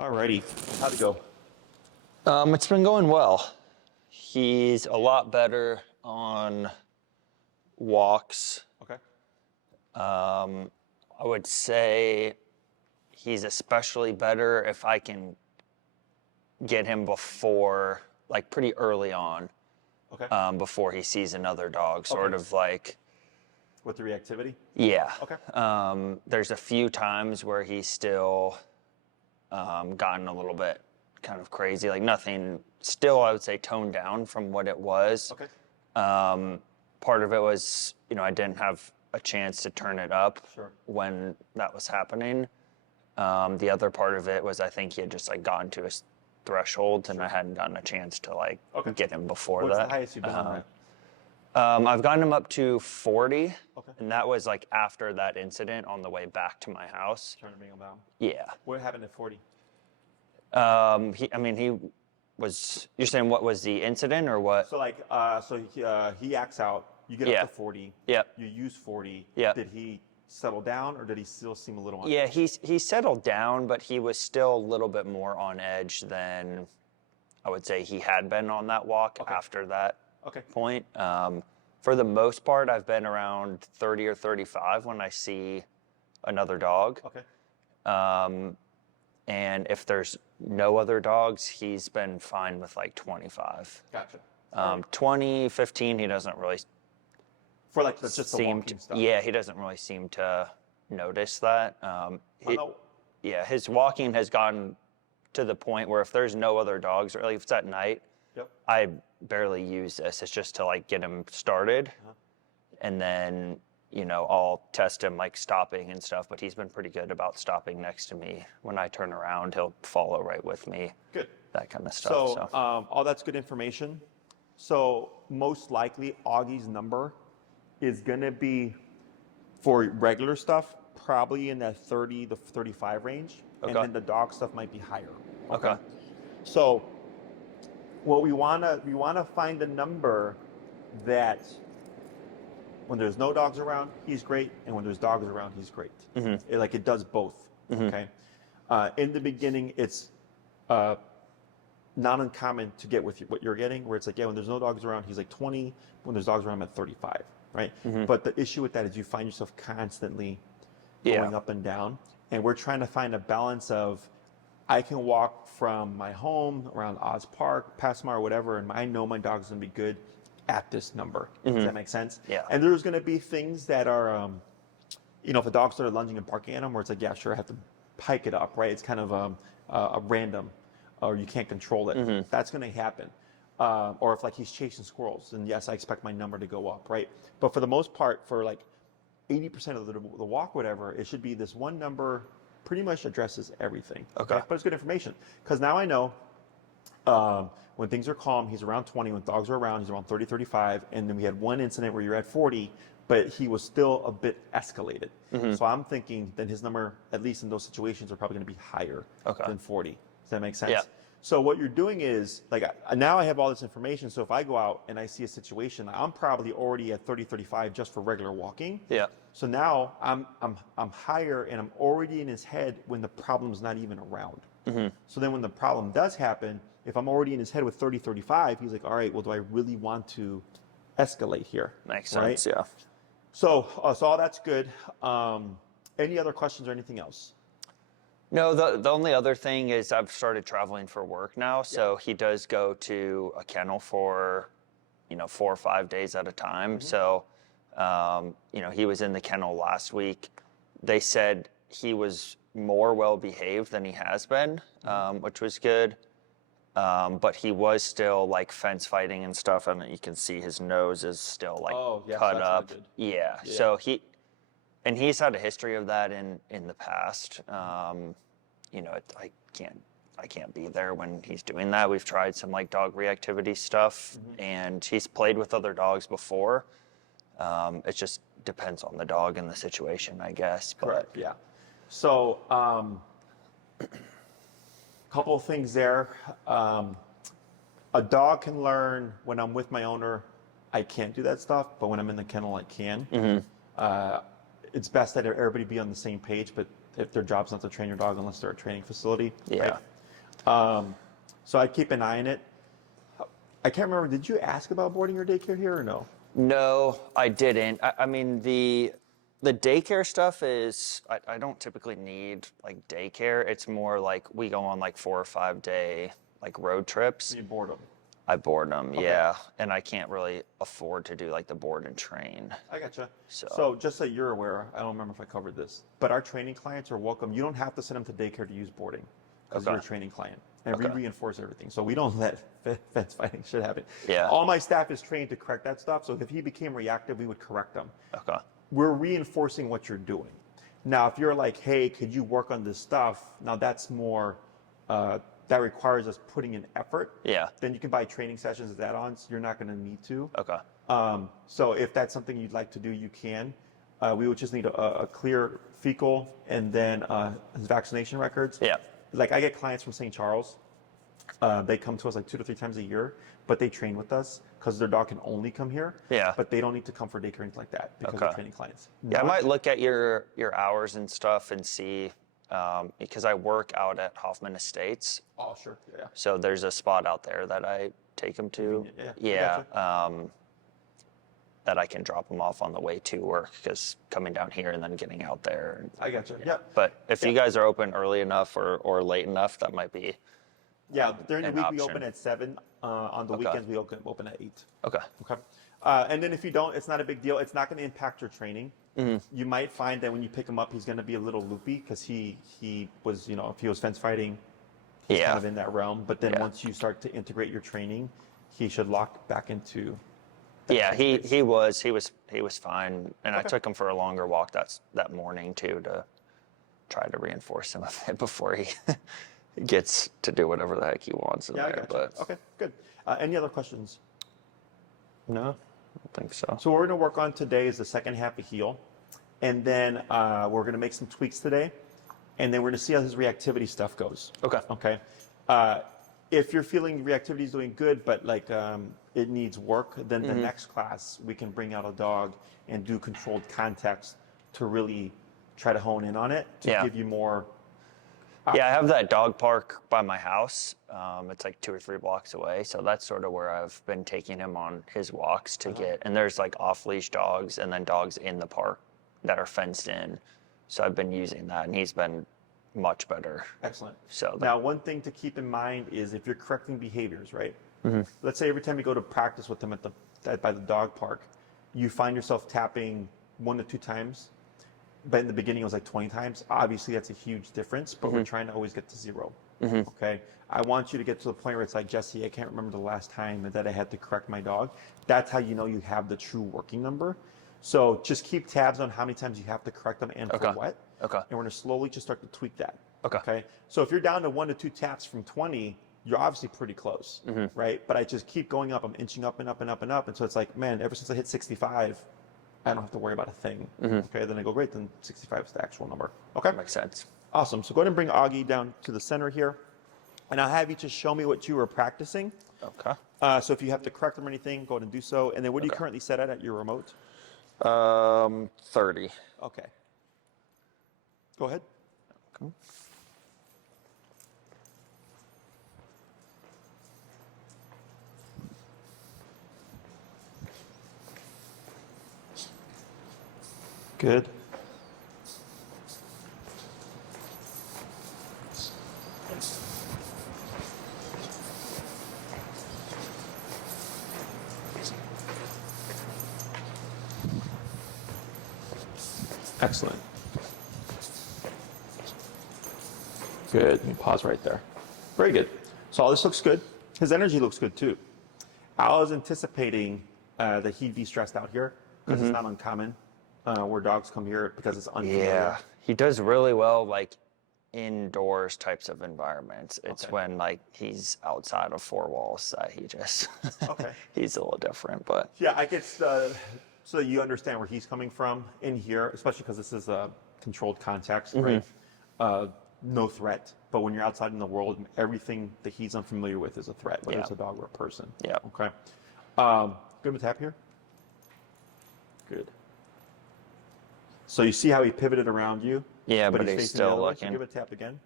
Alrighty, how'd it go? It's been going well. He's a lot better on walks. Okay. I would say he's especially better if I can get him before, like pretty early on, Okay. before he sees another dog, sort Okay. of like, With the reactivity? yeah. Okay. There's a few times where he's still gotten a little bit kind of crazy, like nothing, still I would say toned down from what it was. Okay. Part of it was, I didn't have a chance to turn it up Sure. when that was happening. The other part of it was I think he had just like gotten to his threshold and I hadn't gotten a chance to like get him before What's that. the highest you've been on that? I've gotten him up to 40, Okay. and that was like after that incident on the way back to my house. Trying to bring him down. Yeah. What happened at 40? He was, you're saying what was the incident or what? So like, he acts out. You get up to 40. Yep. You use 40. Yep. Did he settle down, or did he still seem a little on Yeah, edge? he settled down, but he was still a little bit more on edge than I would say he had been on that walk after that point. For the most part, I've been around 30 or 35 when I see another dog. Okay. And if there's no other dogs, he's been fine with like 25. Gotcha. 20, 15, he doesn't really For like just the walking stuff. Yeah, he doesn't really seem to notice that. Yeah, his walking has gotten to the point where if there's no other dogs, or like if it's at night, I barely use this. It's just to like get him started, and then I'll test him like stopping and stuff. But he's been pretty good about stopping next to me. When I turn around, he'll follow right with me. Good. That kind of stuff. So all that's good information. So most likely Augie's number is going to be, for regular stuff, probably in that 30 to 35 range. And then the dog stuff might be higher. Okay. So what we want to find a number that when there's no dogs around, he's great, and when there's dogs around, he's great. It does both. Okay. In the beginning, it's not uncommon to get with what you're getting, where it's like, when there's no dogs around, he's like 20. When there's dogs around, I'm at 35, right? But the issue with that is you find yourself constantly going up and down. And we're trying to find a balance of, I can walk from my home around Oz Park, Passmar, or whatever, and I know my dog's going to be good at this number. Does that make sense? Yeah. And there's going to be things that are, if a dog started lunging and barking at him, where it's like, yeah, sure, I have to pike it up, right? It's kind of a random, or you can't control it. That's going to happen. Or if like he's chasing squirrels, then yes, I expect my number to go up, right? But for the most part, for like 80% of the walk, whatever, it should be this one number pretty much addresses everything. Okay. But it's good information, because now I know when things are calm, he's around 20. When dogs are around, he's around 30, 35. And then we had one incident where you're at 40, but he was still a bit escalated. So I'm thinking that his number, at least in those situations, are probably going to be higher than 40. Does that make sense? Yeah. So what you're doing is, like, now I have all this information, so if I go out and I see a situation, I'm probably already at 30, 35 just for regular walking. Yeah. So now I'm higher, and I'm already in his head when the problem's not even around. So then when the problem does happen, if I'm already in his head with 30, 35, he's like, all right, well, do I really want to escalate here? Makes sense, yeah. So all that's good. Any other questions or anything else? No, the only other thing is I've started traveling for work now, so he does go to a kennel for, 4 or 5 days at a time. So, he was in the kennel last week. They said he was more well-behaved than he has been, which was good. But he was still like fence fighting and stuff, and you can see his nose is still like cut up. Yeah. So he's had a history of that in the past. I can't be there when he's doing that. We've tried some like dog reactivity stuff, and he's played with other dogs before. It just depends on the dog and the situation, I guess. Correct. Yeah. So, couple of things there. A dog can learn when I'm with my owner, I can't do that stuff, but when I'm in the kennel, I can. It's best that everybody be on the same page, but if their job's not to train your dog unless they're a training facility. Yeah. Right? So I keep an eye on it. I can't remember. Did you ask about boarding or daycare here or no? No, I didn't. I mean, the daycare stuff is, I don't typically need like daycare. It's more like we go on like 4 or 5 day like road trips. You board them. I board them, Okay. yeah. And I can't really afford to do like the board and train. I gotcha. So- So just so you're aware, I don't remember if I covered this, but our training clients are welcome. You don't have to send them to daycare to use boarding because Okay. you're a training client. And we Okay. reinforce everything. So we don't let fence fighting shit happen. Yeah. All my staff is trained to correct that stuff. So if he became reactive, we would correct them. Okay. We're reinforcing what you're doing. Now, if you're like, hey, could you work on this stuff? Now that's more, that requires us putting in effort. Yeah. Then you can buy training sessions as add-ons. You're not going to need to. Okay. So if that's something you'd like to do, you can. We would just need a clear fecal and then his vaccination records. Yeah. Like I get clients from St. Charles. They come to us like 2 to 3 times a year, but they train with us because their dog can only come here. Yeah. But they don't need to come for daycare or anything like that because Okay. they're training clients. Yeah, I Not- might look at your hours and stuff and see, because I work out at Hoffman Estates. Oh, sure. Yeah. So there's a spot out there that I take them to. Convenient, Yeah. yeah, That I can drop them off on the way to work because coming down here and then getting out there. I gotcha. Yeah. But if you guys are open early enough or late enough, that might be. Yeah. During the An week, we option. open at 7. On the Okay. weekends, we open at 8. Okay. Okay. And then if you don't, it's not a big deal. It's not going to impact your training. You might find that when you pick him up, he's going to be a little loopy because he was, if he was fence fighting, he's Yeah. kind of in that realm. But then Yeah. once you start to integrate your training, he should lock back into. Yeah, he was fine, and I Okay. took him for a longer walk that morning too to try to reinforce him a bit before he gets to do whatever the heck he wants in Yeah, I there. gotcha. But Okay, good. Any other questions? no, I don't think so. So what we're going to work on today is the second half of heel. And then we're going to make some tweaks today. And then we're going to see how his reactivity stuff goes. Okay. Okay. If you're feeling reactivity is doing good, but like it needs work, then the next class we can bring out a dog and do controlled context to really try to hone in on it to Yeah. give you more. Yeah, I have that dog park by my house. It's like 2 or 3 blocks away, so that's sort of where I've been taking him on his walks to get. And there's like off-leash dogs and then dogs in the park that are fenced in. So I've been using that, and he's been much better. Excellent. So Now, one thing to keep in mind is if you're correcting behaviors, right? Mm-hmm. Let's say every time you go to practice with them by the dog park, you find yourself tapping 1 to 2 times, but in the beginning it was like 20 times. Obviously, that's a huge difference, but we're trying to always get to 0. Okay? I want you to get to the point where it's like, Jesse, I can't remember the last time that I had to correct my dog. That's how you know you have the true working number. So just keep tabs on how many times you have to correct them and for Okay. what. Okay. And we're going to slowly just start to tweak that. Okay. Okay. So if you're down to 1 to 2 taps from 20, you're obviously pretty close, right? But I just keep going up. I'm inching up and up and up and up. And so it's like, man, ever since I hit 65, I don't have to worry about a thing. Okay. Then I go, great. Then 65 is the actual number. Okay. makes sense. Awesome. So go ahead and bring Augie down to the center here. And I'll have you just show me what you were practicing. Okay. So if you have to correct them or anything, go ahead and do so. And then what are you currently set at your remote? 30. Okay. Go ahead. Okay. Good. Excellent. Good. Let me pause right there. Very good. So all this looks good. His energy looks good too. I was anticipating that he'd be stressed out here because it's not uncommon where dogs come here because it's unfamiliar. Yeah, he does really well like indoors types of environments. It's Okay. when like he's outside of 4 walls that he just Okay. he's a little different. But Yeah, I get so you understand where he's coming from in here, especially because this is a controlled context, right? No threat. But when you're outside in the world, everything that he's unfamiliar with is a threat, whether Yeah. it's a dog or a person. Yeah. Okay. Good with tap here. Good. So you see how he pivoted around you? yeah, but he's facing the still other way, so looking. give it a tap again.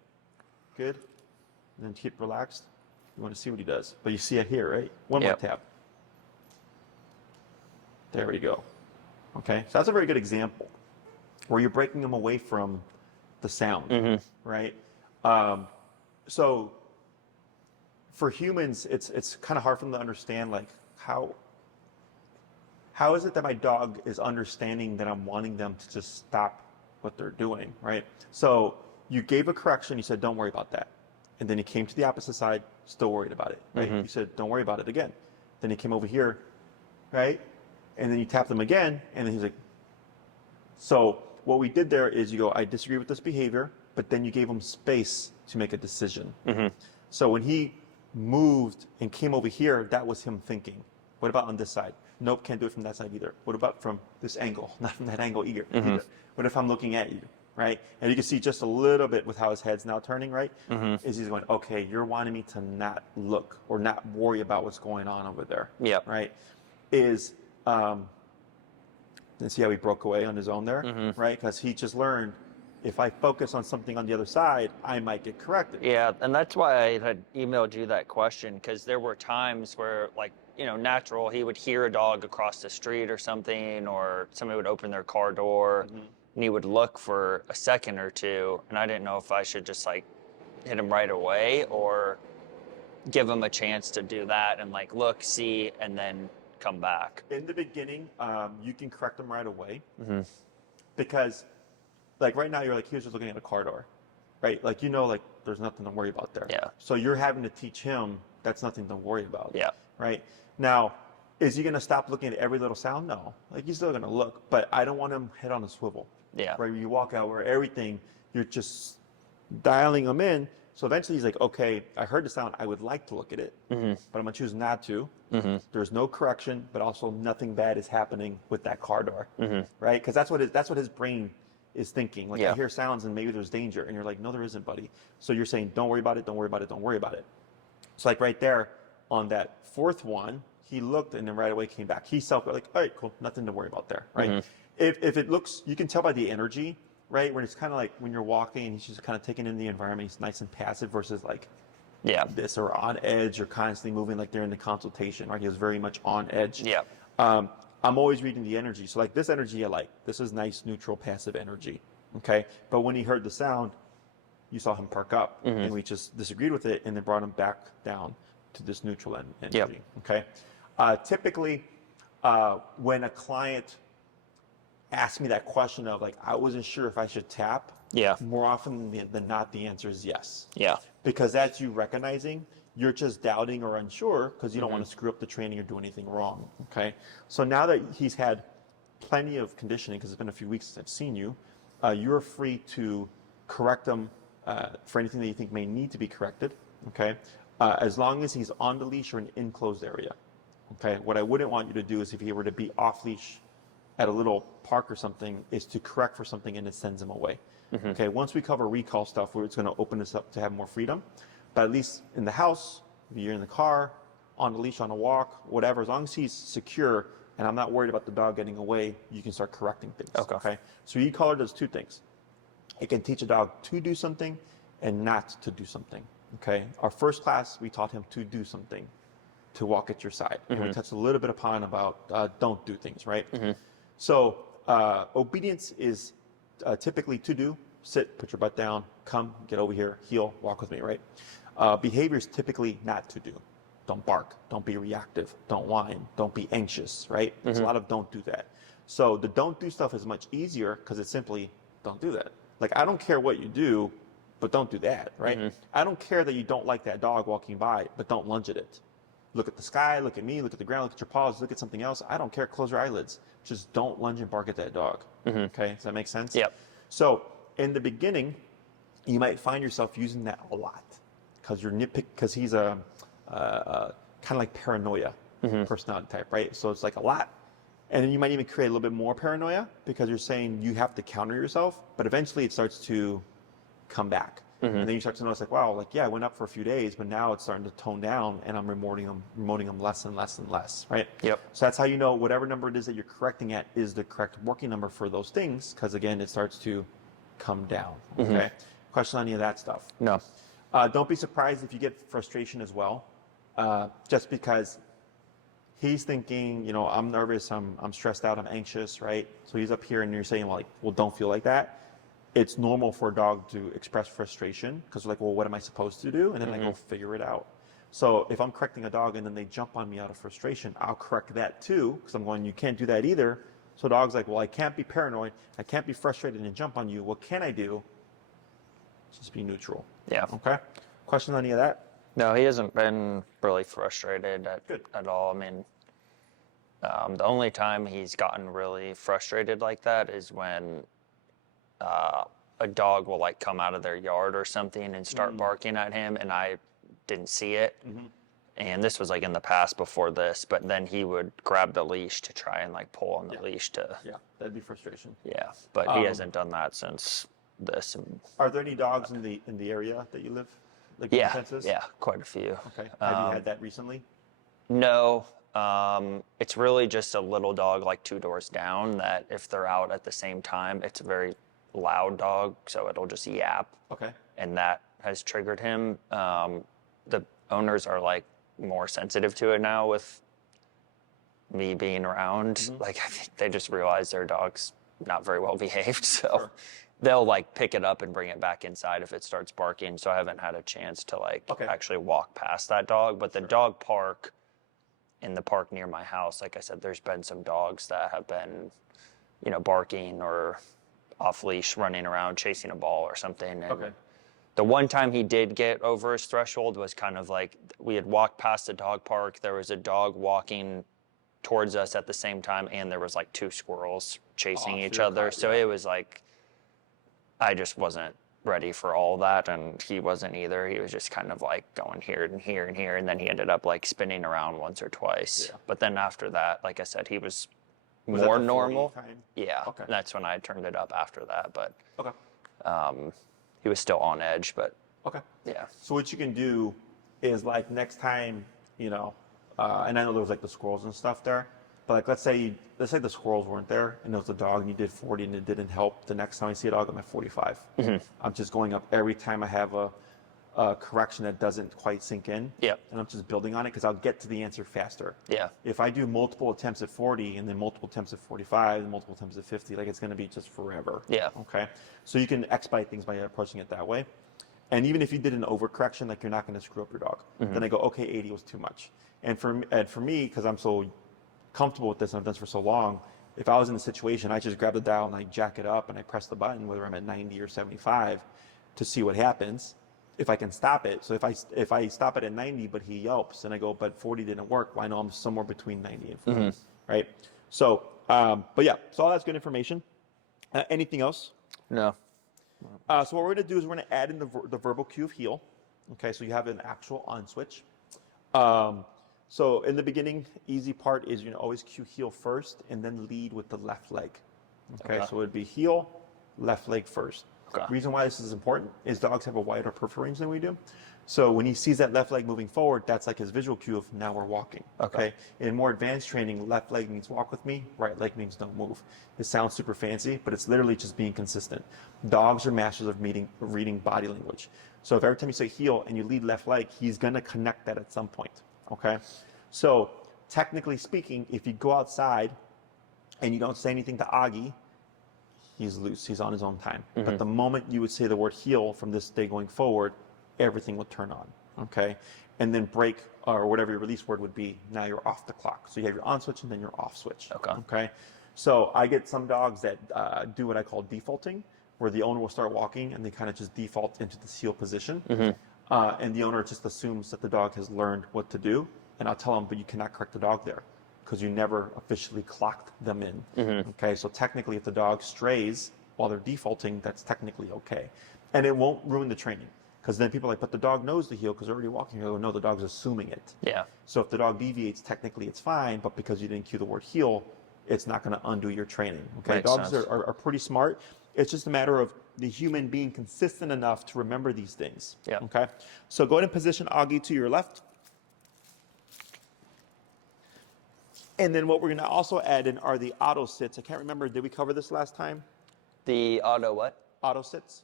Good. and then keep relaxed. You want to see what he does. But you see it here, right? One more Yep. tap. There we go. Okay, so that's a very good example where you're breaking them away from the sound, right? So for humans, it's kind of hard for them to understand, like, how is it that my dog is understanding that I'm wanting them to just stop what they're doing, right? So you gave a correction, you said, don't worry about that. And then he came to the opposite side, still worried about it, right? You said, don't worry about it again. Then he came over here, right? And then you tapped him again, and then he's like, so what we did there is you go, I disagree with this behavior, but then you gave him space to make a decision. So when he moved and came over here, that was him thinking. What about on this side? Nope, can't do it from that side either. What about from this angle? Not from that angle either. What if I'm looking at you, right? And you can see just a little bit with how his head's now turning, right? Is he's going, okay, you're wanting me to not look or not worry about what's going on over there, right? Is, and see how he broke away on his own there, right? Because he just learned, if I focus on something on the other side, I might get corrected. Yeah, and that's why I had emailed you that question, because there were times where, like, you know, natural, he would hear a dog across the street or something, or somebody would open their car door, and he would look for a second or two, and I didn't know if I should just, like, hit him right away or give him a chance to do that and, like, look, see, and then come back. In the beginning, you can correct them right away, because, like, right now you're like, he was just looking at a car door, right? Like, you know, like, there's nothing to worry about there. Yeah. So you're having to teach him that's nothing to worry about. Yeah. Right? Now, is he going to stop looking at every little sound? No. Like, he's still going to look, but I don't want him head on a swivel. Yeah. Right? You walk out where everything, you're just dialing him in. So eventually he's like, okay, I heard the sound. I would like to look at it, but I'm going to choose not to. There's no correction, but also nothing bad is happening with that car door. Right? Because that's what his brain is thinking. Like, I hear sounds and maybe there's danger. And you're like, no, there isn't, buddy. So you're saying, don't worry about it, don't worry about it, don't worry about it. So, like, right there on that fourth one, he looked and then right away came back. He like, all right, cool, nothing to worry about there, right? If it looks, you can tell by the energy, right? When it's kind of like when you're walking and he's just kind of taking in the environment, he's nice and passive versus like this or on edge or constantly moving like they're in the consultation, right? He was very much on edge. I'm always reading the energy. So like this energy I like. This is nice, neutral, passive energy, okay? But when he heard the sound, you saw him perk up and we just disagreed with it and then brought him back down to this neutral energy, okay? Typically, when a client asks me that question of like, I wasn't sure if I should tap, more often than not, the answer is yes. Because that's you recognizing you're just doubting or unsure because you don't want to screw up the training or do anything wrong, okay? So now that he's had plenty of conditioning, because it's been a few weeks since I've seen you, you're free to correct him for anything that you think may need to be corrected, okay? As long as he's on the leash or an enclosed area, okay? What I wouldn't want you to do is if he were to be off leash at a little park or something, is to correct for something and it sends him away, okay? Once we cover recall stuff, where it's going to open us up to have more freedom, but at least in the house, if you're in the car, on the leash, on a walk, whatever, as long as he's secure and I'm not worried about the dog getting away, you can start correcting things, okay? So e-collar does two things. It can teach a dog to do something and not to do something. Okay, our first class, we taught him to do something, to walk at your side. And we touched a little bit upon about don't do things, right? So obedience is typically to do, sit, put your butt down, come, get over here, heel, walk with me, right? Behavior is typically not to do. Don't bark, don't be reactive, don't whine, don't be anxious, right? There's a lot of don't do that. So the don't do stuff is much easier because it's simply don't do that. Like, I don't care what you do, but don't do that, right? I don't care that you don't like that dog walking by, but don't lunge at it. Look at the sky, look at me, look at the ground, look at your paws, look at something else. I don't care, close your eyelids. Just don't lunge and bark at that dog, okay? Does that make sense? So in the beginning, you might find yourself using that a lot because you're because he's a kind of like paranoia personality type, right? So it's like a lot. And then you might even create a little bit more paranoia because you're saying you have to counter yourself, but eventually it starts to come back. And then you start to notice like, wow, like, yeah, I went up for a few days, but now it's starting to tone down and I'm remoting them less and less and less, right? So that's how you know whatever number it is that you're correcting at is the correct working number for those things, because again, it starts to come down, okay? Question on any of that stuff? No. Don't be surprised if you get frustration as well, just because he's thinking, I'm nervous, I'm stressed out, I'm anxious, right? So he's up here and you're saying like, well, don't feel like that. It's normal for a dog to express frustration because they're like, well, what am I supposed to do? And then I go figure it out. So if I'm correcting a dog and then they jump on me out of frustration, I'll correct that too because I'm going, you can't do that either. So dog's like, well, I can't be paranoid, I can't be frustrated and jump on you. What can I do? Just be neutral. Yeah. Okay. Questions on any of that? No, he hasn't been really frustrated at all. I mean, the only time he's gotten really frustrated like that is when a dog will like come out of their yard or something and start barking at him, and I didn't see it. And this was like in the past before this, but then he would grab the leash to try and like pull on the leash to. Yeah, that'd be frustration. Yeah, but he hasn't done that since this. Are there any dogs in the area that you live? Like Yeah, census? yeah, quite a few. Okay. Have you had that recently? No, it's really just a little dog like 2 doors down that if they're out at the same time, it's a very loud dog, so it'll just yap. Okay. And that has triggered him. The owners are like more sensitive to it now with me being around. Like I think they just realize their dog's not very well behaved, so they'll like pick it up and bring it back inside if it starts barking. So I haven't had a chance to like actually walk past that dog. But the dog park, in the park near my house, like I said, there's been some dogs that have been, barking or off leash, running around, chasing a ball or something. And the one time he did get over his threshold was kind of like we had walked past the dog park. There was a dog walking towards us at the same time, and there was like 2 squirrels chasing each other. So it was like, I just wasn't ready for all that, and he wasn't either. He was just kind of like going here and here and here, and then he ended up like spinning around once or twice. Yeah. But then after that, like I said, he was more normal. Yeah, that's when I turned it up after that. But he was still on edge. But yeah. So what you can do is like next time, and I know there was like the squirrels and stuff there, but like let's say the squirrels weren't there and it was a dog and you did 40 and it didn't help. The next time I see a dog, I'm at 45. I'm just going up every time I have a correction that doesn't quite sink in. Yeah. And I'm just building on it because I'll get to the answer faster. Yeah. If I do multiple attempts at 40 and then multiple attempts at 45 and multiple attempts at 50, like it's going to be just forever. Yeah. Okay. So you can expedite things by approaching it that way. And even if you did an overcorrection, like you're not going to screw up your dog. Then I go, okay, 80 was too much. And for me, because I'm so comfortable with this and I've done this for so long, if I was in a situation, I just grab the dial and I jack it up and I press the button, whether I'm at 90 or 75, to see what happens. If I can stop it. So if I stop it at 90, but he yelps, and I go, but 40 didn't work. Well, I know I'm somewhere between 90 and 40, right? So, but yeah, so all that's good information. Anything else? No. So what we're going to do is we're going to add in the verbal cue of heel. Okay, so you have an actual on switch. So in the beginning, easy part is always cue heel first and then lead with the left leg. Okay. So it would be heel, left leg first. The reason why this is important is dogs have a wider peripheral range than we do. So when he sees that left leg moving forward, that's like his visual cue of now we're walking. Okay. In more advanced training, left leg means walk with me, right leg means don't move. It sounds super fancy, but it's literally just being consistent. Dogs are masters of reading body language. So if every time you say heel and you lead left leg, he's going to connect that at some point. Okay. So technically speaking, if you go outside and you don't say anything to Augie, he's loose. He's on his own time. But the moment you would say the word heel from this day going forward, everything would turn on. Okay. And then break or whatever your release word would be. Now you're off the clock. So you have your on switch and then your off switch. Okay. So I get some dogs that do what I call defaulting, where the owner will start walking and they kind of just default into the heel position. And the owner just assumes that the dog has learned what to do. And I'll tell them, but you cannot correct the dog there because you never officially clocked them in. Okay, so technically if the dog strays while they're defaulting, that's technically okay. And it won't ruin the training because then people are like, but the dog knows the heel because they're already walking. You go, no, the dog's assuming it. Yeah. So if the dog deviates, technically it's fine, but because you didn't cue the word heel, it's not going to undo your training. Okay, dogs are pretty smart. It's just a matter of the human being consistent enough to remember these things. Yeah. Okay, so go ahead and position Augie to your left. And then what we're going to also add in are the auto sits. I can't remember, did we cover this last time? The auto what? Auto sits.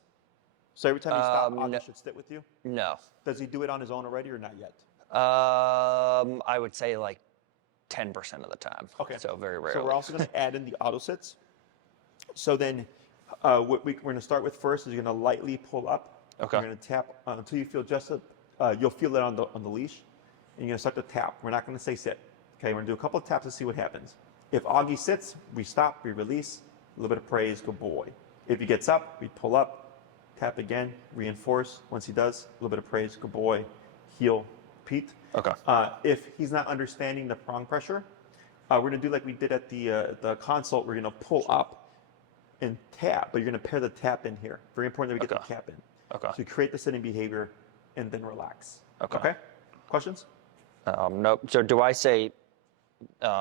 So every time you stop, No. Augie should sit with you? No. Does he do it on his own already or not yet? I would say like 10% of the time. Okay. So very rarely. So we're also going to add in the auto sits. So then what we're going to start with first is you're going to lightly pull up. Okay. You're going to tap until you feel you'll feel it on the leash. And you're going to start to tap. We're not going to say sit. Okay, we're going to do a couple of taps to see what happens. If Augie sits, we stop, we release, a little bit of praise, good boy. If he gets up, we pull up, tap again, reinforce. Once he does, a little bit of praise, good boy, heel, repeat. Okay. If he's not understanding the prong pressure, we're going to do like we did at the consult. We're going to pull up and tap, but you're going to pair the tap in here. Very important that we get the tap in. Okay. So you create the sitting behavior and then relax. Okay. Questions? Nope. So do I say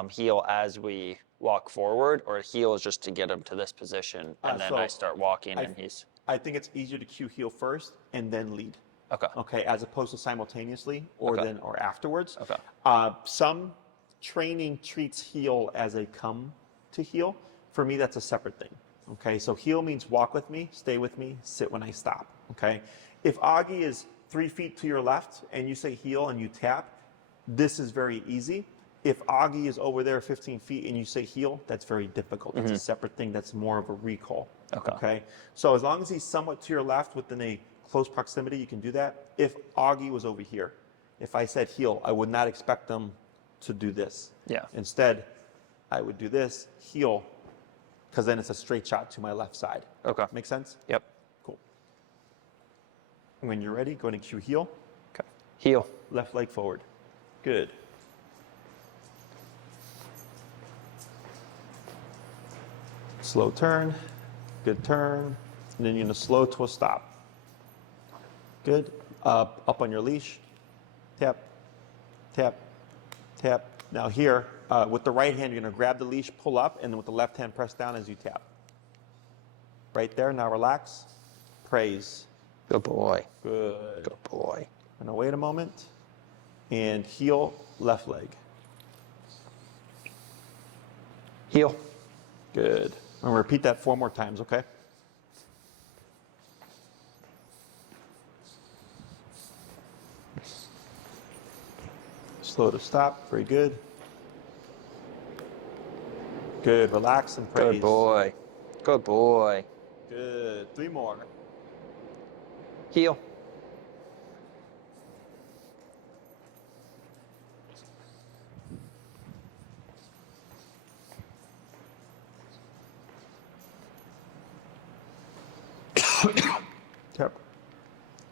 heel as we walk forward, or heel is just to get him to this position, and then I start walking and he's... I think it's easier to cue heel first and then lead. Okay. Okay, as opposed to simultaneously or afterwards. Okay. Some training treats heel as a come to heel. For me, that's a separate thing. Okay, so heel means walk with me, stay with me, sit when I stop. Okay, if Augie is 3 feet to your left and you say heel and you tap, this is very easy. If Augie is over there 15 feet and you say heel, that's very difficult. It's a separate thing. That's more of a recall. Okay. So as long as he's somewhat to your left within a close proximity, you can do that. If Augie was over here, if I said heel, I would not expect them to do this. Yeah. Instead, I would do this, heel, because then it's a straight shot to my left side. Okay. Make sense? Yep. Cool. When you're ready, go and cue heel. Okay. Heel. Left leg forward. Good. Slow turn, good turn, and then you're gonna slow to a stop. Good. Up on your leash. Tap, tap, tap. Now here, with the right hand, you're gonna grab the leash, pull up, and then with the left hand, press down as you tap. Right there. Now relax. Praise. Good boy. Good. Good boy. And now wait a moment. And heel, left leg. Heel. Good. And repeat that 4 more times, okay? Slow to stop. Very good. Good. Relax and praise. Good boy. Good boy. Good. 3 more. Heel. Tap.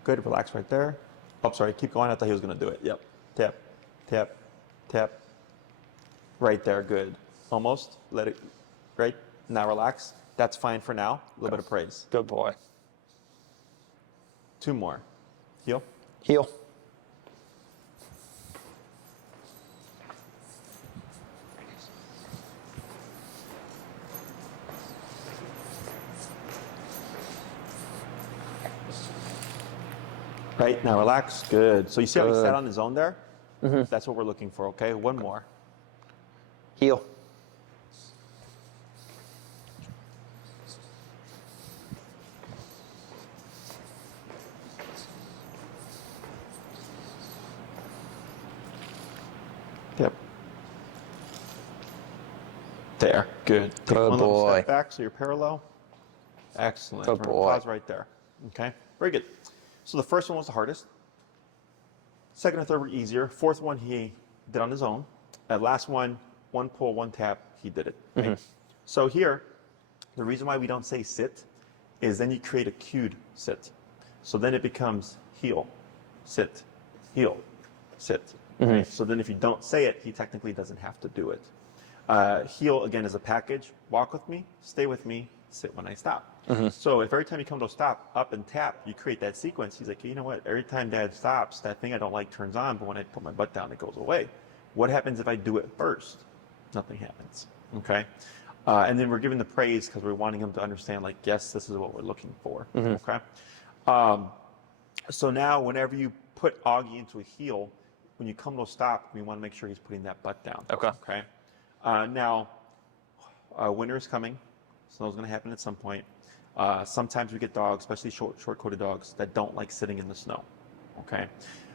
Good. Relax right there. Oh, sorry. Keep going. I thought he was going to do it. Yep. Tap, tap, tap. Right there. Good. Almost. Let it. Right. Now relax. That's fine for now. A little bit of praise. Good boy. 2 more. Heel. Heel. Right, now relax. Good. So you see how he Good. sat on his own there? That's what we're looking for, okay? 1 more. Heel. Yep. There. Good. Take Good one little boy. step back so you're parallel. Excellent. Good We're gonna boy. Pause right there. Okay. Very good. So the first one was the hardest. Second and third were easier. Fourth one he did on his own. Last one, 1 pull, 1 tap, he did it. Right? So here, the reason why we don't say sit is then you create a cued sit. So then it becomes heel, sit, heel, sit. Right? So then if you don't say it, he technically doesn't have to do it. Heel, again, is a package. Walk with me, stay with me, sit when I stop. So if every time you come to a stop, up and tap, you create that sequence. He's like, you know what? Every time Dad stops, that thing I don't like turns on, but when I put my butt down, it goes away. What happens if I do it first? Nothing happens. Okay. And then we're giving the praise because we're wanting him to understand, like, yes, this is what we're looking for. Okay. So now, whenever you put Augie into a heel, when you come to a stop, we want to make sure he's putting that butt down. Okay. Okay. Now, winter is coming. Snow's going to happen at some point. Sometimes we get dogs, especially short-coated dogs, that don't like sitting in the snow. Okay.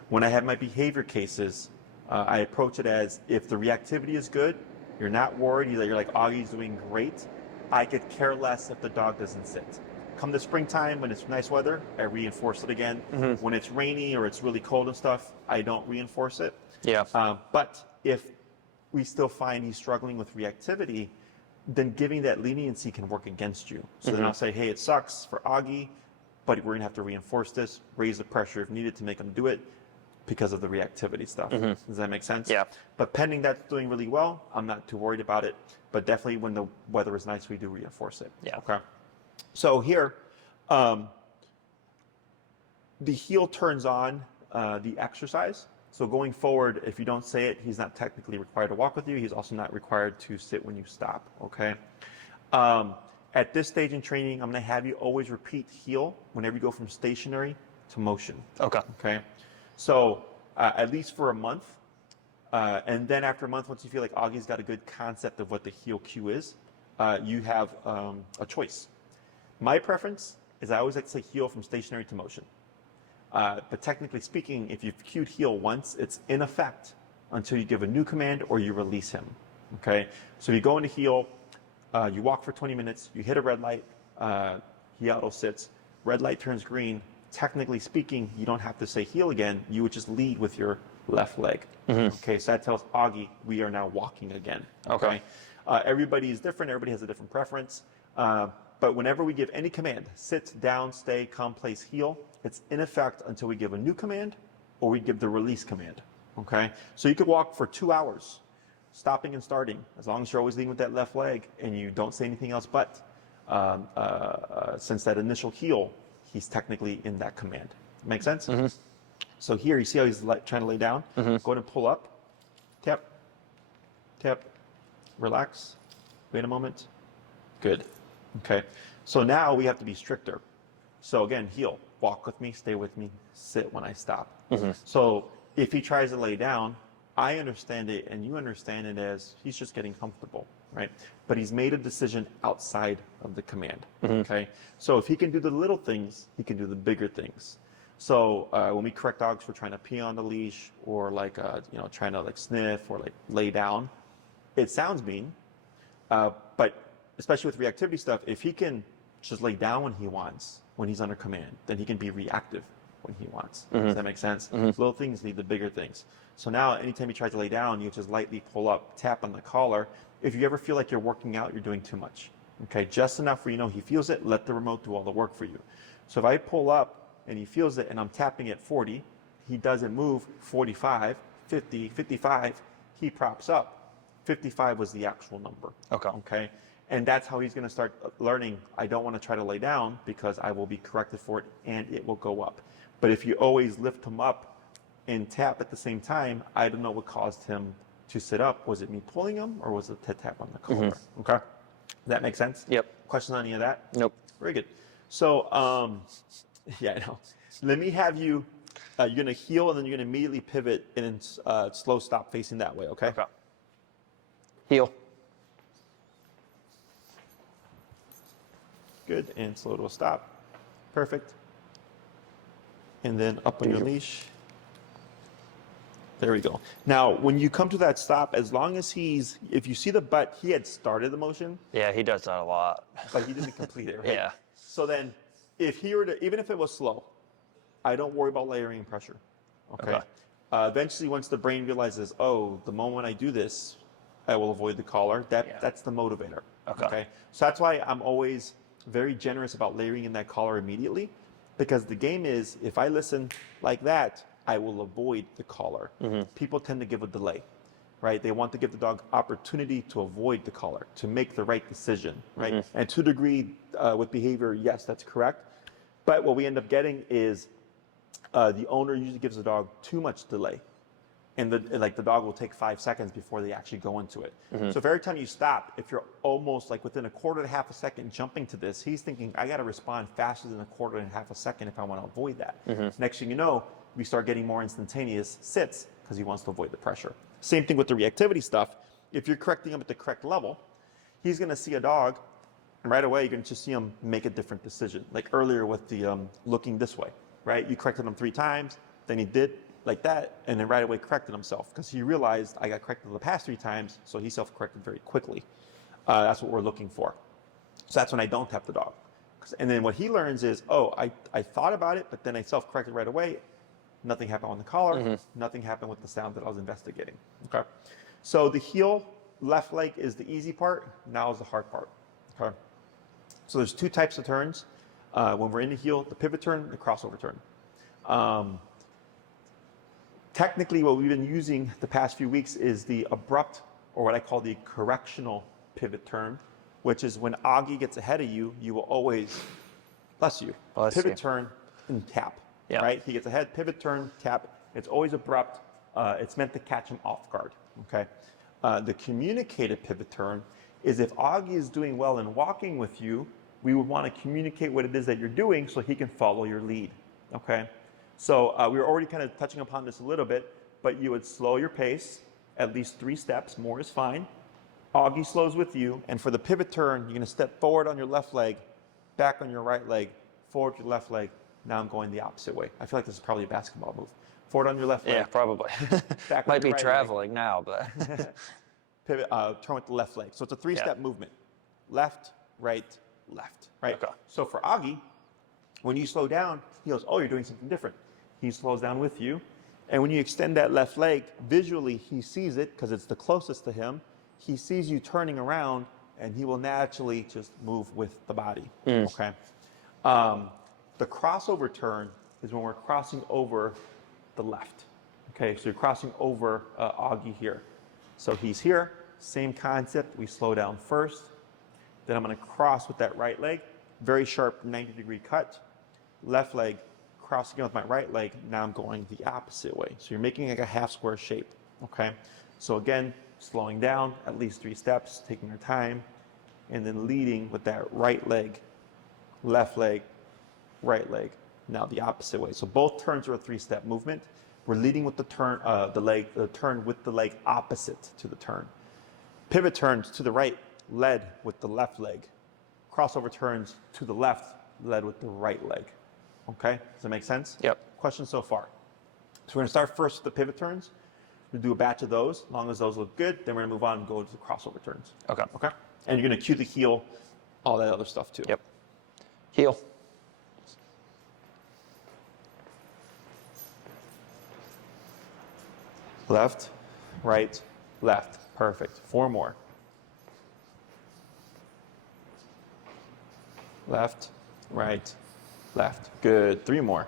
When I have my behavior cases, I approach it as if the reactivity is good, you're not worried, you're like, Augie's doing great. I could care less if the dog doesn't sit. Come the springtime, when it's nice weather, I reinforce it again. When it's rainy or it's really cold and stuff, I don't reinforce it. Yeah. But if we still find he's struggling with reactivity, then giving that leniency can work against you. So then I'll say, hey, it sucks for Augie, but we're going to have to reinforce this, raise the pressure if needed to make him do it because of the reactivity stuff. Does that make sense? Yeah. But pending that's doing really well, I'm not too worried about it. But definitely when the weather is nice, we do reinforce it. Yeah. Okay. So here, the heel turns on the exercise. So going forward, if you don't say it, he's not technically required to walk with you. He's also not required to sit when you stop, okay? At this stage in training, I'm gonna have you always repeat heel whenever you go from stationary to motion. Okay. Okay? So at least for a month, and then after a month, once you feel like Augie's got a good concept of what the heel cue is, you have a choice. My preference is I always like to say heel from stationary to motion. But technically speaking, if you've cued heel once, it's in effect until you give a new command or you release him. Okay? So you go into heel, you walk for 20 minutes, you hit a red light, he auto sits, red light turns green. Technically speaking, you don't have to say heel again. You would just lead with your left leg. Okay, so that tells Augie we are now walking again. Okay. Everybody is different. Everybody has a different preference. But whenever we give any command, sit, down, stay, come, place, heel, it's in effect until we give a new command or we give the release command. Okay, so you could walk for 2 hours, stopping and starting, as long as you're always leading with that left leg and you don't say anything else but. Since that initial heel, he's technically in that command. Make sense? So here, you see how he's trying to lay down? Go ahead and pull up. Tap. Tap. Relax. Wait a moment. Good. Okay. So now we have to be stricter. So again, heel. Walk with me, stay with me, sit when I stop. So if he tries to lay down, I understand it and you understand it as he's just getting comfortable, right? But he's made a decision outside of the command, okay? So if he can do the little things, he can do the bigger things. So when we correct dogs for trying to pee on the leash or like, trying to like sniff or like lay down, it sounds mean, but especially with reactivity stuff, if he can just lay down when he wants, when he's under command, then he can be reactive when he wants. Does that make sense? Little things need the bigger things. So now anytime you try to lay down, you just lightly pull up, tap on the collar. If you ever feel like you're working out, you're doing too much. Okay, just enough where you know he feels it, let the remote do all the work for you. So if I pull up and he feels it and I'm tapping at 40, he doesn't move 45, 50, 55, he props up. 55 was the actual number. Okay. And that's how he's going to start learning, I don't want to try to lay down because I will be corrected for it and it will go up. But if you always lift him up and tap at the same time, I don't know what caused him to sit up. Was it me pulling him or was it the tap on the collar? Okay. Does that make sense? Yep. Questions on any of that? Nope. Very good. So, yeah, I know. Let me have you, you're going to heel and then you're going to immediately pivot and then slow stop facing that way, okay? Okay. Heel. Good, and slow to a stop. Perfect. And then up on your leash. There we go. Now, when you come to that stop, as long as if you see the butt, he had started the motion. Yeah, he does that a lot. But he didn't complete it, right? Yeah. So then, if he were to, even if it was slow, I don't worry about layering pressure. Okay. Eventually, once the brain realizes, oh, the moment I do this, I will avoid the collar. That's the motivator. Okay. So that's why I'm always very generous about layering in that collar immediately, because the game is, if I listen like that, I will avoid the collar. People tend to give a delay, right? They want to give the dog opportunity to avoid the collar, to make the right decision, right? And to a degree, with behavior, yes, that's correct. But what we end up getting is the owner usually gives the dog too much delay. And the dog will take 5 seconds before they actually go into it. So if every time you stop, if you're almost like within a quarter to half a second jumping to this, he's thinking, I got to respond faster than a quarter and half a second if I want to avoid that. Next thing you know, we start getting more instantaneous sits because he wants to avoid the pressure. Same thing with the reactivity stuff. If you're correcting him at the correct level, he's going to see a dog And right away, you're going to just see him make a different decision. Like earlier with the looking this way, right? You corrected him 3 times, then he did like that, and then right away corrected himself because he realized I got corrected the past 3 times, so he self-corrected very quickly. That's what we're looking for. So that's when I don't tap the dog. And then what he learns is, oh, I thought about it, but then I self-corrected right away. Nothing happened on the collar. Nothing happened with the sound that I was investigating. Okay. So the heel left leg is the easy part. Now is the hard part. Okay. So there's 2 types of turns. When we're in the heel, the pivot turn, the crossover turn. Technically, what we've been using the past few weeks is the abrupt, or what I call the correctional pivot turn, which is when Augie gets ahead of you, you will always, bless you, pivot turn and tap. Yeah. Right? He gets ahead, pivot turn, tap. It's always abrupt. It's meant to catch him off guard. Okay. The communicated pivot turn is if Augie is doing well in walking with you, we would want to communicate what it is that you're doing so he can follow your lead. Okay. So we were already kind of touching upon this a little bit, but you would slow your pace, at least 3 steps, more is fine. Augie slows with you, and for the pivot turn, you're going to step forward on your left leg, back on your right leg, forward your left leg. Now I'm going the opposite way. I feel like this is probably a basketball move. Forward on your left leg. Yeah, probably. Back Might on your be right traveling now, but. Pivot, turn with the left leg. So it's a 3-step movement. Left, right, left. Right? Okay. So for Augie, when you slow down, he goes, oh, you're doing something different. He slows down with you. And when you extend that left leg, visually he sees it because it's the closest to him. He sees you turning around, and he will naturally just move with the body. Okay. The crossover turn is when we're crossing over the left. Okay, so you're crossing over Augie here. So he's here, same concept. We slow down first. Then I'm going to cross with that right leg. Very sharp 90-degree cut. Left leg, crossing with my right leg. Now I'm going the opposite way. So you're making like a half square shape. Okay, so again, slowing down at least 3 steps, taking your time, and then leading with that right leg, left leg, right leg. Now the opposite way. So both turns are a 3-step movement. We're leading with the turn, the turn with the leg opposite to the turn. Pivot turns to the right, led with the left leg. Crossover turns to the left, led with the right leg. Okay, does that make sense? Yep. Questions so far? So we're going to start first with the pivot turns. We'll do a batch of those. As long as those look good, then we're going to move on and go to the crossover turns. Okay. Okay. And you're going to cue the heel, all that other stuff too. Yep. Heel. Left, right, left. Perfect. 4 more. Left, right, left. Good. 3 more.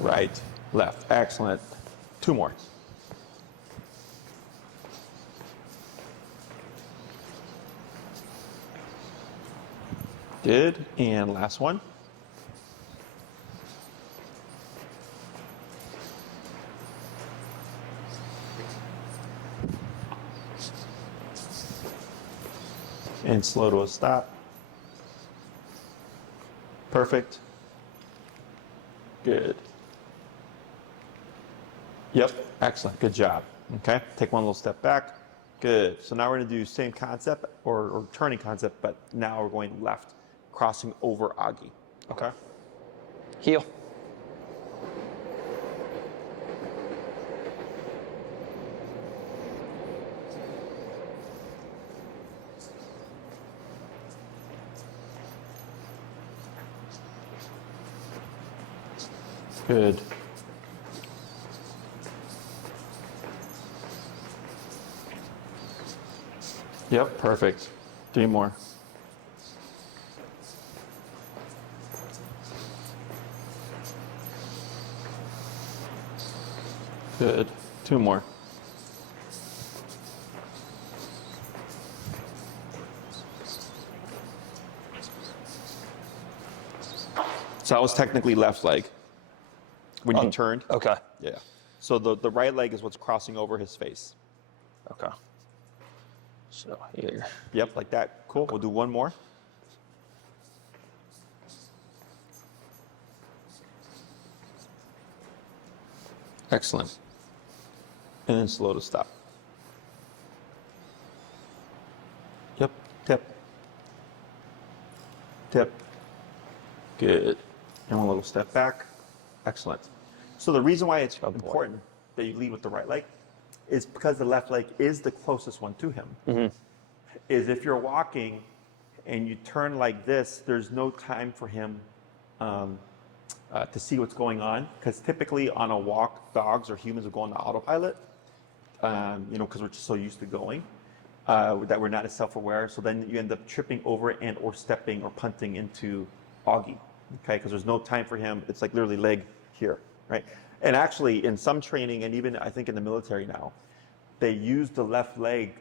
Right, left. Excellent. 2 more. Good. And last one. And slow to a stop. Perfect. Good. Yep, excellent, good job. Okay, take one little step back. Good, so now we're gonna do same concept or turning concept, but now we're going left, crossing over Augie. Okay. Heel. Good. Yep, perfect. 3 more. Good. 2 more. So that was technically left leg when you turned. Okay. Yeah. So the right leg is what's crossing over his face. Okay. So here. Yep, like that. Cool. We'll do 1 more. Excellent. And then slow to stop. Yep. Tip. Tip. Good. And one little step back. Excellent. So the reason why it's important that you lead with the right leg is because the left leg is the closest one to him. Is if you're walking and you turn like this, there's no time for him to see what's going on. Because typically on a walk, dogs or humans will go on the autopilot, because we're just so used to going that we're not as self-aware. So then you end up tripping over and or stepping or punting into Augie, okay? Because there's no time for him. It's like literally leg here, right? And actually in some training, and even I think in the military now, they use the left leg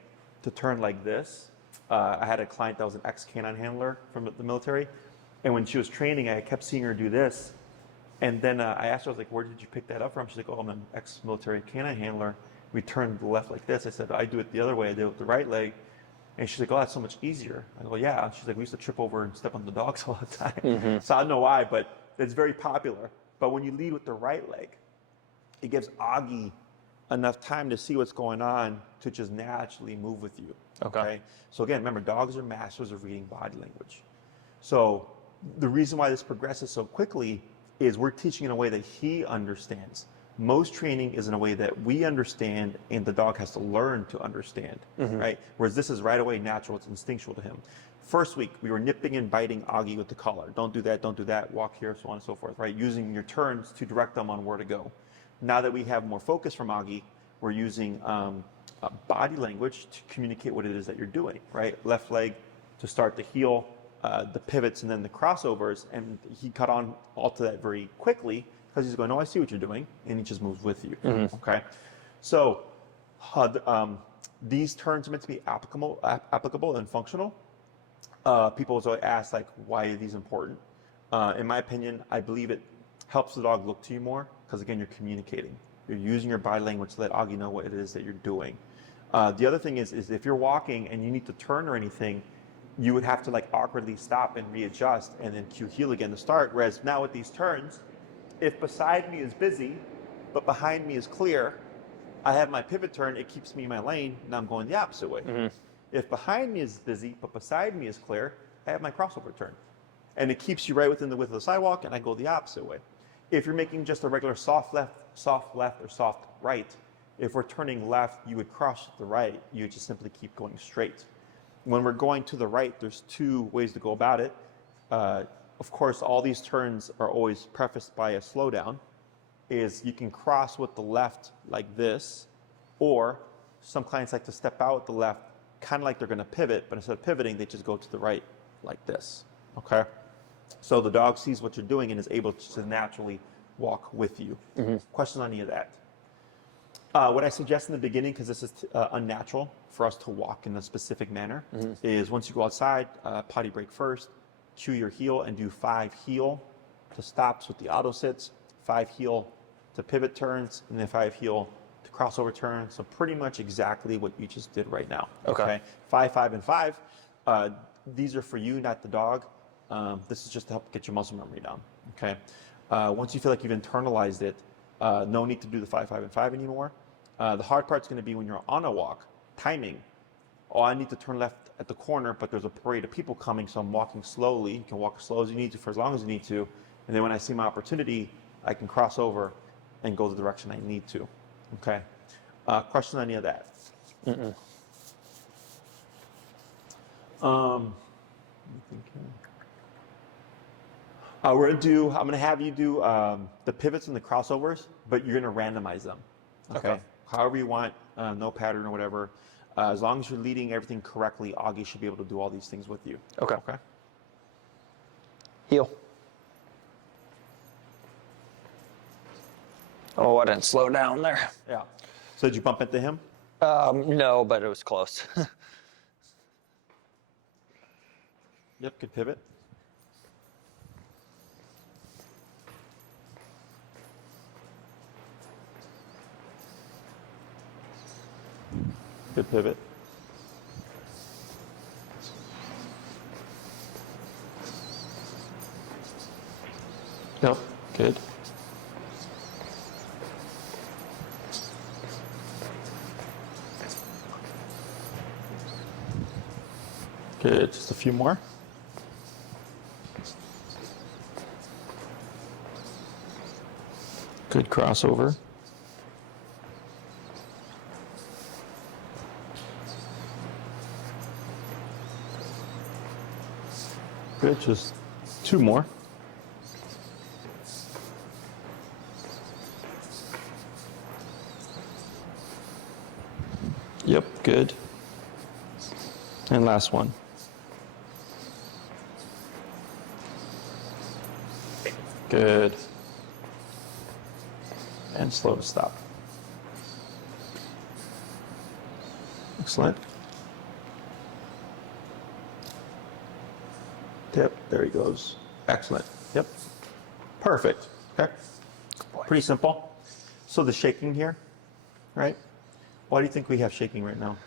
to turn like this. I had a client that was an ex-canine handler from the military, and when she was training, I kept seeing her do this. And then I asked her, I was like, where did you pick that up from? She's like, oh, I'm an ex-military canine handler. We turned the left like this. I said, I do it the other way. I do it with the right leg. And she's like, oh, that's so much easier. I go, yeah. And she's like, we used to trip over and step on the dogs all the time. So I don't know why, but it's very popular. But when you lead with the right leg, it gives Augie enough time to see what's going on to just naturally move with you. Okay. So again, remember, dogs are masters of reading body language. So the reason why this progresses so quickly is we're teaching in a way that he understands. Most training is in a way that we understand and the dog has to learn to understand, right? Whereas this is right away natural, it's instinctual to him. First week, we were nipping and biting Augie with the collar. Don't do that, walk here, so on and so forth, right? Using your turns to direct them on where to go. Now that we have more focus from Augie, we're using body language to communicate what it is that you're doing, right? Left leg to start the heel, the pivots, and then the crossovers. And he caught on all to that very quickly because he's going, oh, I see what you're doing. And he just moves with you, okay? So these turns are meant to be applicable and functional. People always ask, like, why are these important? In my opinion, I believe it helps the dog look to you more because, again, you're communicating. You're using your body language to let Augie know what it is that you're doing. The other thing is if you're walking and you need to turn or anything, you would have to like awkwardly stop and readjust and then cue heel again to start. Whereas now with these turns, if beside me is busy, but behind me is clear, I have my pivot turn, it keeps me in my lane, and I'm going the opposite way. If behind me is busy, but beside me is clear, I have my crossover turn. And it keeps you right within the width of the sidewalk, and I go the opposite way. If you're making just a regular soft left, or soft right, if we're turning left, you would cross to the right. You would just simply keep going straight. When we're going to the right, there's two ways to go about it. Of course, all these turns are always prefaced by a slowdown. Is you can cross with the left like this, or some clients like to step out with the left, kind of like they're going to pivot, but instead of pivoting, they just go to the right like this. Okay? So the dog sees what you're doing and is able to naturally walk with you. Questions on any of that? What I suggest in the beginning, because this is unnatural for us to walk in a specific manner, is once you go outside, potty break first, cue your heel and do 5 heel to stops with the auto sits, 5 heel to pivot turns, and then 5 heel to crossover turns. So pretty much exactly what you just did right now. Okay. 5, 5, and 5. These are for you, not the dog. This is just to help get your muscle memory down. Okay. Once you feel like you've internalized it, no need to do the 5, 5, and 5 anymore. The hard part's going to be when you're on a walk, timing. Oh, I need to turn left at the corner, but there's a parade of people coming, so I'm walking slowly. You can walk as slow as you need to for as long as you need to. And then when I see my opportunity, I can cross over and go the direction I need to. Okay. Question on any of that? I'm gonna have you do the pivots and the crossovers, but you're gonna randomize them. Okay. However you want, no pattern or whatever. As long as you're leading everything correctly, Augie should be able to do all these things with you. Okay. Heel. Oh, I didn't slow down there. Yeah. So did you bump into him? No, but it was close. Yep, good pivot. Good pivot. Yep, good. Good. Just a few more. Good crossover. Good. Just 2 more. Yep, good. And last one. Good. And slow to stop. Excellent. Yep, there he goes. Excellent. Yep. Perfect. Okay. Pretty simple. So the shaking here, right? Why do you think we have shaking right now?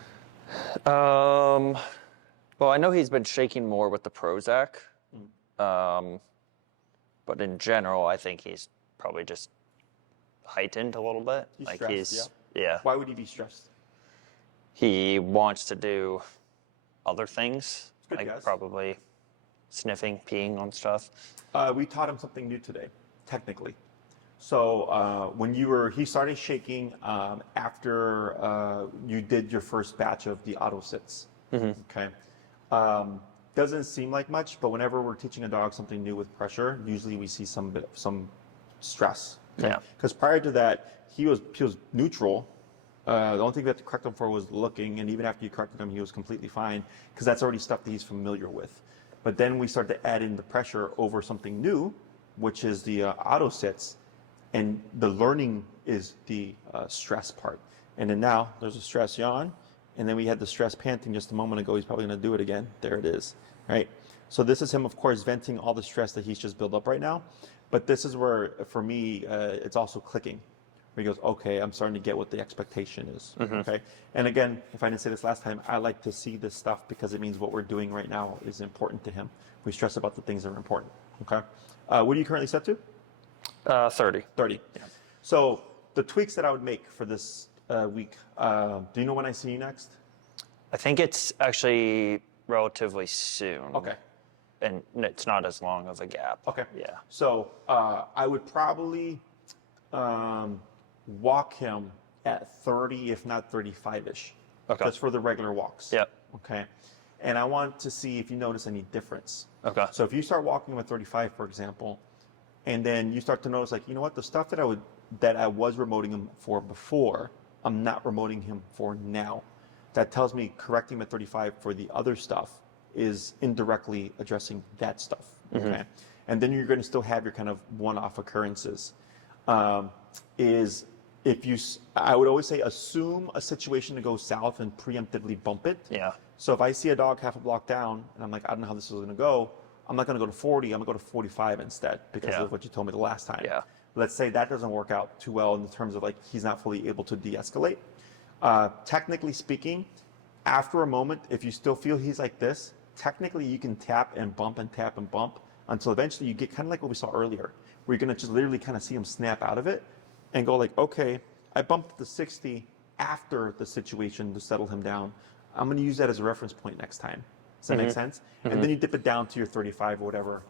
Well, I know he's been shaking more with the Prozac. But in general, I think he's probably just heightened a little bit. He's like stressed, yeah. Why would he be stressed? He wants to do other things, Good like guess. probably sniffing, peeing on stuff. We taught him something new today, technically. So he started shaking after you did your first batch of the auto sits. Okay. Doesn't seem like much, but whenever we're teaching a dog something new with pressure, usually we see some stress. Okay? Yeah. Because prior to that, he was neutral. The only thing we had to correct him for was looking, and even after you corrected him, he was completely fine because that's already stuff that he's familiar with. But then we start to add in the pressure over something new, which is the auto sits, and the learning is the stress part. And then now there's a stress yawn, and then we had the stress panting just a moment ago. He's probably going to do it again. There it is, right? So this is him, of course, venting all the stress that he's just built up right now. But this is where, for me, it's also clicking. Where he goes, okay, I'm starting to get what the expectation is. Okay. And again, if I didn't say this last time, I like to see this stuff because it means what we're doing right now is important to him. We stress about the things that are important. Okay. What are you currently set to? 30. 30. Yeah. So the tweaks that I would make for this week, do you know when I see you next? I think it's actually relatively soon. Okay. And it's not as long of a gap. Okay. Yeah. So I would probably walk him at 30, if not 35-ish. Okay. Just for the regular walks. Yep. Okay. And I want to see if you notice any difference. Okay. So if you start walking him at 35, for example, and then you start to notice, like, you know what, the stuff that I was remoting him for before, I'm not remoting him for now. That tells me correcting him at 35 for the other stuff is indirectly addressing that stuff. Okay. And then you're going to still have your kind of one-off occurrences. I would always say assume a situation to go south and preemptively bump it. Yeah. So if I see a dog half a block down and I'm like, I don't know how this is going to go, I'm not going to go to 40, I'm going to go to 45 instead because of what you told me the last time. Yeah. Let's say that doesn't work out too well in terms of like he's not fully able to de-escalate. Technically speaking, after a moment, if you still feel he's like this, technically you can tap and bump until eventually you get kind of like what we saw earlier, where you're going to just literally kind of see him snap out of it and go like, okay, I bumped the 60 after the situation to settle him down. I'm going to use that as a reference point next time. Does that make sense? And then you dip it down to your 35 or whatever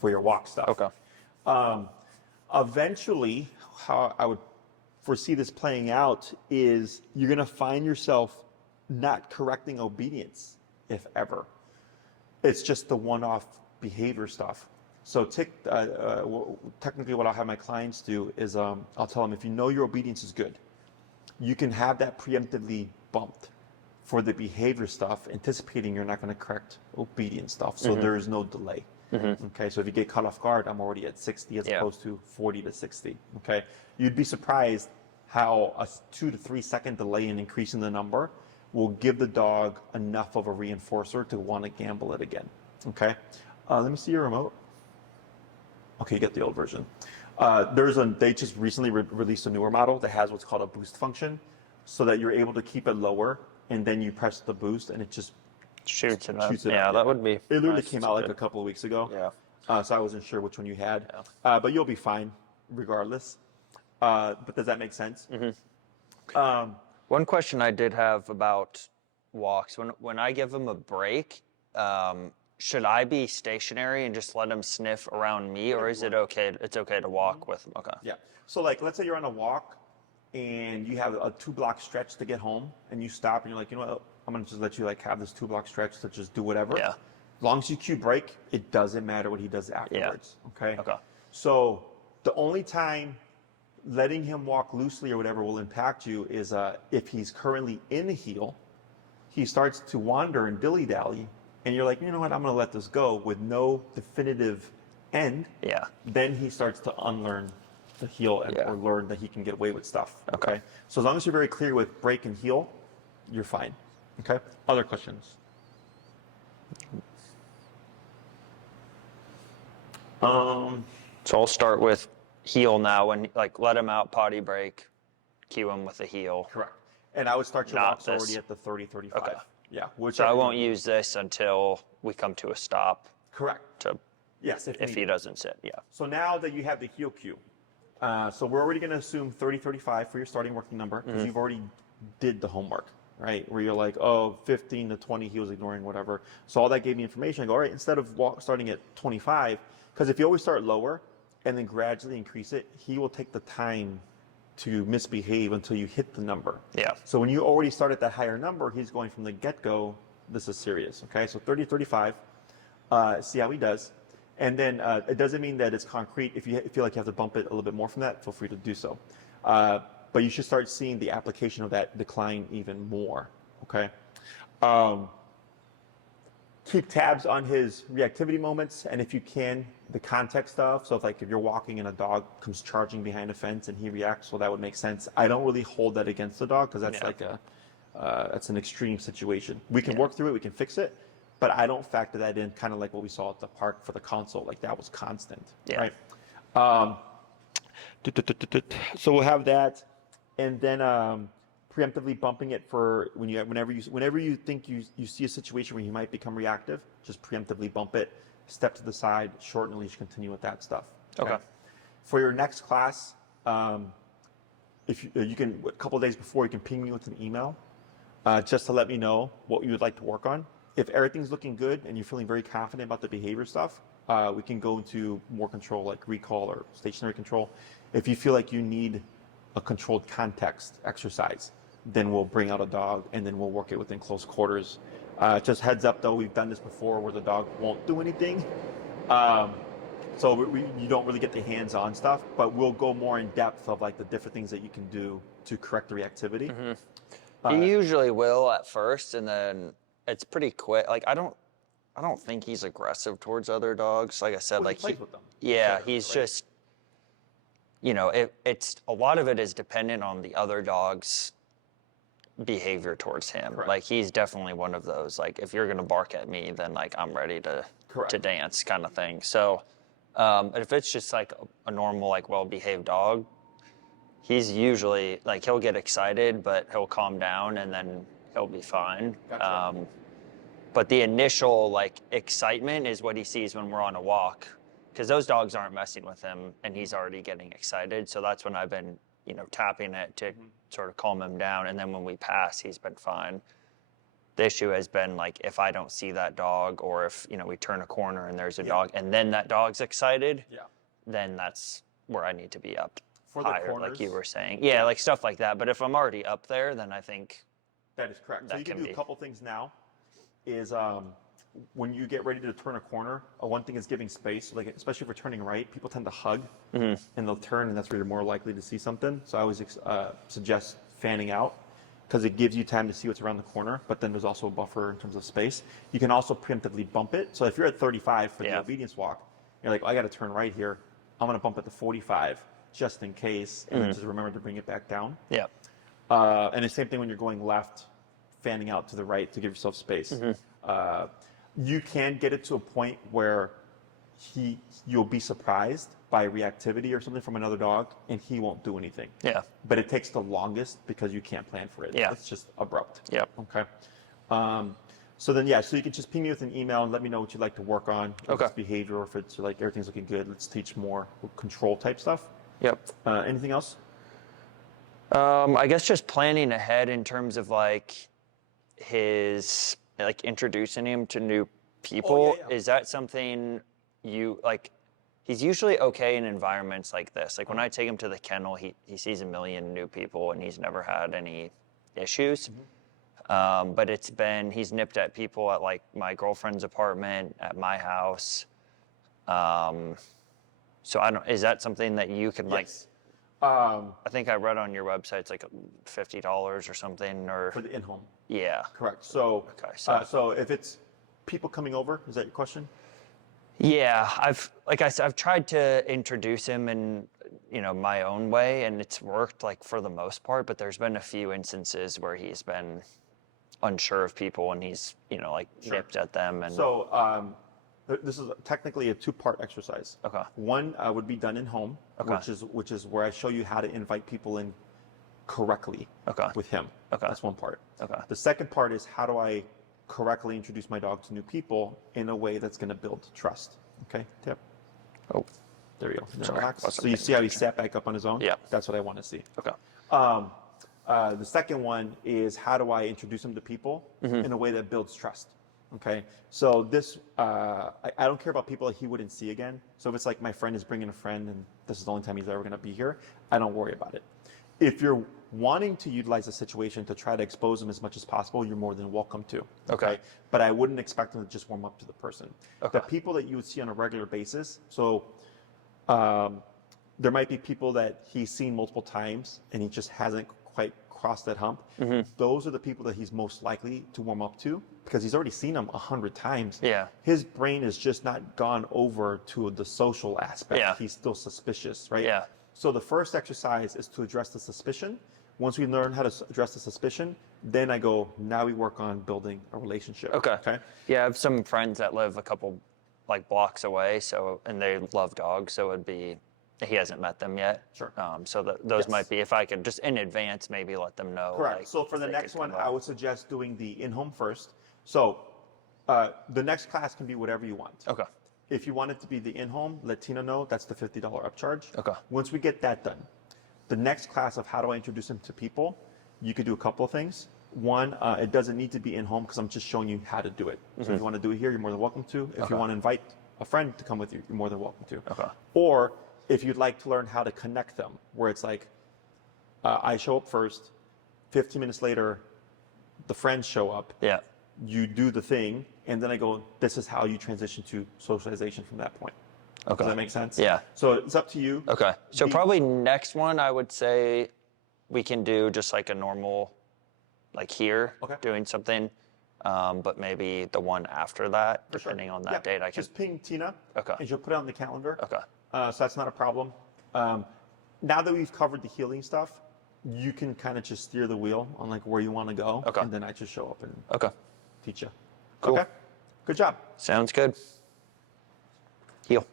for your walk stuff. Okay. Eventually, how I would foresee this playing out is you're going to find yourself not correcting obedience, if ever. It's just the one-off behavior stuff. So technically what I'll have my clients do is I'll tell them, if you know your obedience is good, you can have that preemptively bumped for the behavior stuff, anticipating you're not going to correct obedience stuff. So there is no delay. Okay, so if you get caught off guard, I'm already at 60 as opposed to 40 to 60. Okay, you'd be surprised how a 2 to 3 second delay in increasing the number will give the dog enough of a reinforcer to want to gamble it again. Okay, let me see your remote. Okay, you get the old version. They just recently released a newer model that has what's called a boost function, so that you're able to keep it lower, and then you press the boost, and it just shoots it up. Yeah, that would be. It literally nice. came out like a couple of weeks ago. Yeah. So I wasn't sure which one you had, but you'll be fine regardless. But does that make sense? One question I did have about walks: when I give him a break, should I be stationary and just let him sniff around me, or is it okay? It's okay to walk with him. Okay. Yeah. So like, let's say you're on a walk and you have a 2-block stretch to get home, and you stop and you're like, you know what? I'm gonna just let you like have this 2-block stretch to just do whatever. Yeah. As long as you cue break, it doesn't matter what he does afterwards. Yeah. Okay. Okay. So the only time letting him walk loosely or whatever will impact you is if he's currently in a heel, he starts to wander and dilly-dally, and you're like, you know what, I'm going to let this go with no definitive end. Yeah. Then he starts to unlearn the heel or learn that he can get away with stuff. Okay. So as long as you're very clear with break and heel, you're fine. Okay. Other questions? So I'll start with heel now, and like let him out, potty break, cue him with a heel. Correct. And I would start your Not walks this. already at the 30, 35. Okay. Yeah. So I won't use this until we come to a stop. Correct. To Yes. if he doesn't sit. Yeah. So now that you have the heel cue, so we're already going to assume 30, 35 for your starting working number because you've already did the homework, right? Where you're like, oh, 15 to 20, he was ignoring whatever. So all that gave me information. I go, all right, instead of starting at 25, because if you always start lower and then gradually increase it, he will take the time to misbehave until you hit the number. Yeah. So when you already start at that higher number, he's going from the get-go, this is serious, okay? So 30, 35, see how he does. And then it doesn't mean that it's concrete. If you feel like you have to bump it a little bit more from that, feel free to do so. But you should start seeing the application of that decline even more, okay? Keep tabs on his reactivity moments, and if you can, the context of. So if you're walking and a dog comes charging behind a fence and he reacts, well, that would make sense. I don't really hold that against the dog because that's that's an extreme situation. We can work through it, we can fix it, but I don't factor that in, kind of like what we saw at the park for the console. Like that was constant, right? So we'll have that, and then preemptively bumping it for whenever you think you see a situation where he might become reactive, just preemptively bump it, step to the side, shorten the leash, continue with that stuff. Okay. For your next class, if you can, a couple of days before, you can ping me with an email just to let me know what you would like to work on. If everything's looking good and you're feeling very confident about the behavior stuff, we can go into more control like recall or stationary control. If you feel like you need a controlled context exercise, then we'll bring out a dog and then we'll work it within close quarters. Just heads up though, we've done this before where the dog won't do anything. So you don't really get the hands-on stuff, but we'll go more in depth of like the different things that you can do to correct the reactivity. He usually will at first, and then it's pretty quick. Like I don't think he's aggressive towards other dogs. Like I said, He plays with them. Yeah, Better, he's right? just, it's a lot of it is dependent on the other dog's behavior towards him. Correct. Like he's definitely one of those. Like if you're gonna bark at me, then like I'm ready to dance kind of thing. So if it's just like a normal like well-behaved dog, he's usually like he'll get excited, but he'll calm down and then he'll be fine. Gotcha. But the initial like excitement is what he sees when we're on a walk, because those dogs aren't messing with him and he's already getting excited. So that's when I've been, tapping it to sort of calm him down. And then when we pass, he's been fine. The issue has been like if I don't see that dog, or if we turn a corner and there's a dog and then that dog's excited, then that's where I need to be up For higher, the corners, like you were saying. Yeah, like stuff like that. But if I'm already up there, then I think that is correct. So that you can can do a be. couple things now. Is when you get ready to turn a corner, one thing is giving space. Like especially if we're turning right, people tend to hug and they'll turn, and that's where you're more likely to see something. So I always suggest fanning out because it gives you time to see what's around the corner. But then there's also a buffer in terms of space. You can also preemptively bump it. So if you're at 35 for the obedience walk, you're like, I got to turn right here. I'm going to bump it to 45 just in case, and then just remember to bring it back down. Yeah. And the same thing when you're going left, fanning out to the right to give yourself space. You can get it to a point where you'll be surprised by reactivity or something from another dog, and he won't do anything. Yeah. But it takes the longest because you can't plan for it. Yeah. It's just abrupt. Yep. Okay. So then, so you can just ping me with an email and let me know what you'd like to work on. If it's behavior, or if it's like everything's looking good, let's teach more control type stuff. Yep. Anything else? I guess just planning ahead in terms of like his, like introducing him to new people. yeah. Is that something you like? He's usually okay in environments like this. Like when I take him to the kennel, he sees a million new people and he's never had any issues. But he's nipped at people at like my girlfriend's apartment, at my house. So is that something that you can like? Yes. I think I read on your website it's like $50 or something, or For the in-home. yeah. Correct. So, Okay, so if it's people coming over, is that your question? Yeah, I've tried to introduce him in, my own way, and it's worked like for the most part, but there's been a few instances where he's been unsure of people and he's, nipped at them and So, this is technically a two-part exercise. Okay. One would be done in home, Okay. which is where I show you how to invite people in correctly Okay. with him. Okay. That's one part. Okay. The second part is how do I correctly introduce my dog to new people in a way that's going to build trust. Okay, tip. Oh, There you go. Now Sorry, relax. wasn't So you paying see how he attention. sat back up on his own? Yeah. That's what I want to see. okay. The second one is how do I introduce him to people in a way that builds trust. Okay, so this I don't care about people that he wouldn't see again. So if it's like my friend is bringing a friend and this is the only time he's ever going to be here, I don't worry about it. If you're wanting to utilize the situation to try to expose him as much as possible, you're more than welcome to. Okay. But I wouldn't expect them to just warm up to the person. Okay. The people that you would see on a regular basis, so there might be people that he's seen multiple times and he just hasn't quite crossed that hump. Those are the people that he's most likely to warm up to because he's already seen them 100 times. Yeah. His brain has just not gone over to the social aspect. Yeah. He's still suspicious, right? Yeah. So the first exercise is to address the suspicion. Once we learn how to address the suspicion, then I go, now we work on building a relationship. Okay. Okay. Yeah, I have some friends that live a couple like blocks away, and they love dogs, so he hasn't met them yet. Sure. So those Yes. might be, if I could just in advance maybe let them know. Correct. like, So for if the they next could one, come I out. would suggest doing the in-home first. So the next class can be whatever you want. Okay. If you want it to be the in-home, let Tina know. That's the $50 upcharge. Okay. Once we get that done, the next class of how do I introduce him to people, you could do a couple of things. One, it doesn't need to be in-home because I'm just showing you how to do it. So if you want to do it here, you're more than welcome to. If Okay. you want to invite a friend to come with you, you're more than welcome to. Okay. Or if you'd like to learn how to connect them, where it's like, I show up first, 15 minutes later, the friends show up, Yeah. you do the thing, and then I go, this is how you transition to socialization from that point. Okay. Does that make sense? Yeah. So it's up to you. Okay. So The- probably next one, I would say we can do just like a normal, like here, Okay. doing something. But maybe the one after that, For sure. depending on that Yeah, date, I can. just ping Tina. Okay. And she'll put it on the calendar. Okay. So that's not a problem. Now that we've covered the healing stuff, you can kind of just steer the wheel on like where you want to go. Okay. And then I just show up and Okay. teach you. Cool. Okay. Good job. Sounds good. Heal.